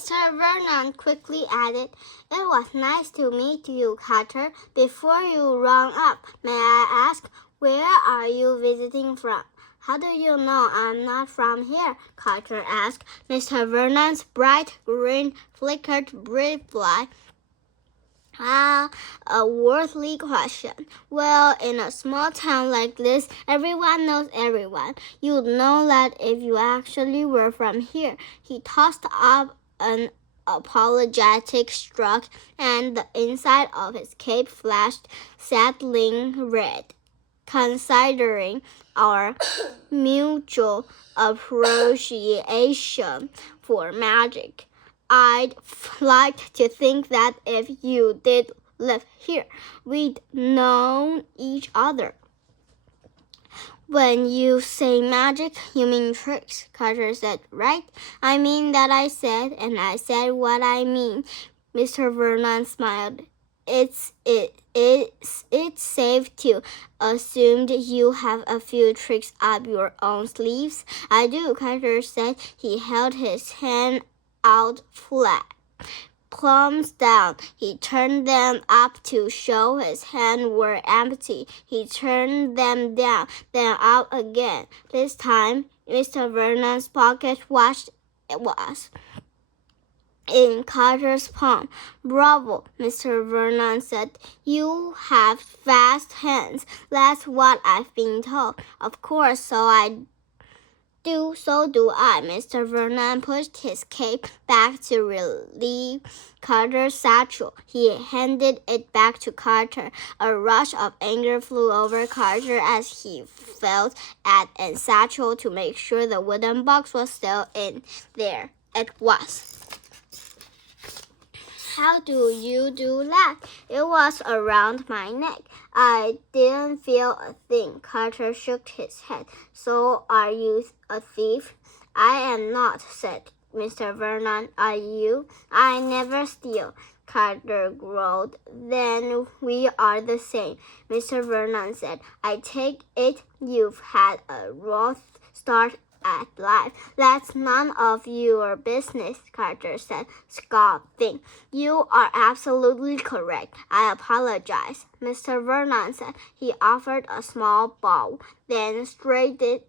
Mr. Vernon quickly added, "It was nice to meet you, Carter. Before you run up, may I ask, where are you visiting from?" "How do you know I'm not from here?" Carter asked. Mr. Vernon's bright grin flickered briefly. A worthy question. "Well, in a small town like this, everyone knows everyone. You'd know that if you actually were from here." He tossed up an apologetic shrug, and the inside of his cape flashed settling red. "Considering our mutual appreciation for magic, I'd like to think that if you did live here, we'd known each other." "When you say magic, you mean tricks," Carter said, "right?" "I mean that I said, and I said what I mean." Mr. Vernon smiled. It's safe to assume you have a few tricks up your own sleeves." "I do," Carter said. He held his hand out flat, palms down. He turned them up to show his hands were empty. He turned them down, then up again. This time, Mr. Vernon's pocket watch was in Carter's palm. "Bravo," Mr. Vernon said. "You have fast hands. That's what I've been told." "Of course, so do I." Mr. Vernon pushed his cape back to relieve Carter's satchel. He handed it back to Carter. A rush of anger flew over Carter as he felt at a satchel to make sure the wooden box was still in there. It was. "How do you do that?" "It was around my neck. I didn't feel a thing." Carter shook his head. "So are you a thief?" "I am not," said Mr. Vernon. "Are you?" "I never steal." Carter growled. "Then we are the same," Mr. Vernon said. "I take it you've had a rough start at life." "That's none of your business," Carter said, scoffing. "You are absolutely correct. I apologize," Mr. Vernon said. He offered a small bow, then straightened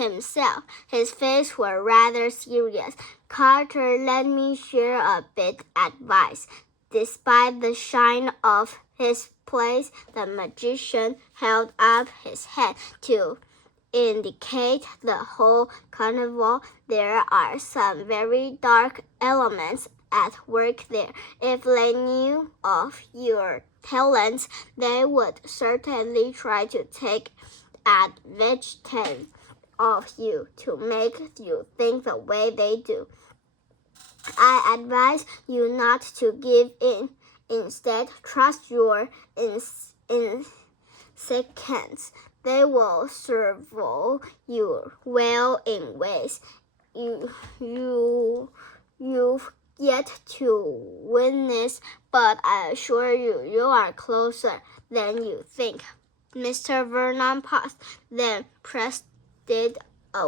himself. His face was rather serious. "Carter, let me share a bit of advice." Despite the shine of his place, the magician held up his hand to indicate the whole carnival. "There are some very dark elements at work there. If they knew of your talents, they would certainly try to take advantage of you to make you think the way they do. I advise you not to give in. Instead, trust your instincts. They will serve you well in ways you've yet to witness, but I assure you, you are closer than you think." Mr. Vernon paused, then presented a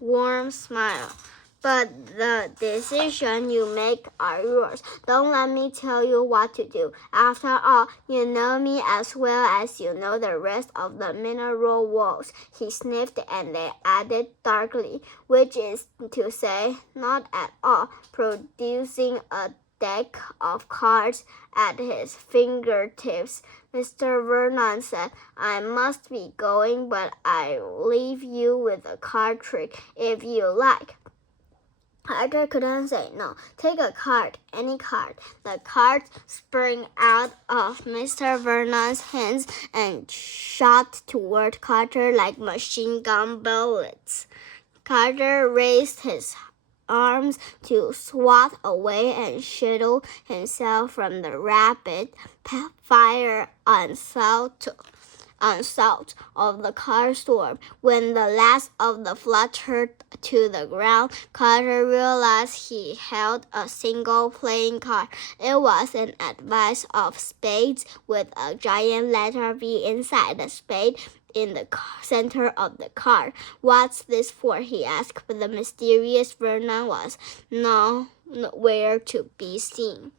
warm smile. "But the decisions you make are yours. Don't let me tell you what to do. After all, you know me as well as you know the rest of the mineral walls." He sniffed and then added darkly, "Which is to say, not at all," producing a deck of cards at his fingertips. Mr. Vernon said, "I must be going, but I'll leave you with a card trick if you like." Carter couldn't say no. "Take a card, any card." The cards sprang out of Mr. Vernon's hands and shot toward Carter like machine gun bullets. Carter raised his arms to swat away and shield himself from the rapid fire onslaught. unsought of the car storm. When the last of the fluttered to the ground, Carter realized he held a single playing card. It was an advice of spades with a giant letter V inside the spade in the center of the card. What's this for? He asked, but the mysterious Vernon was nowhere to be seen.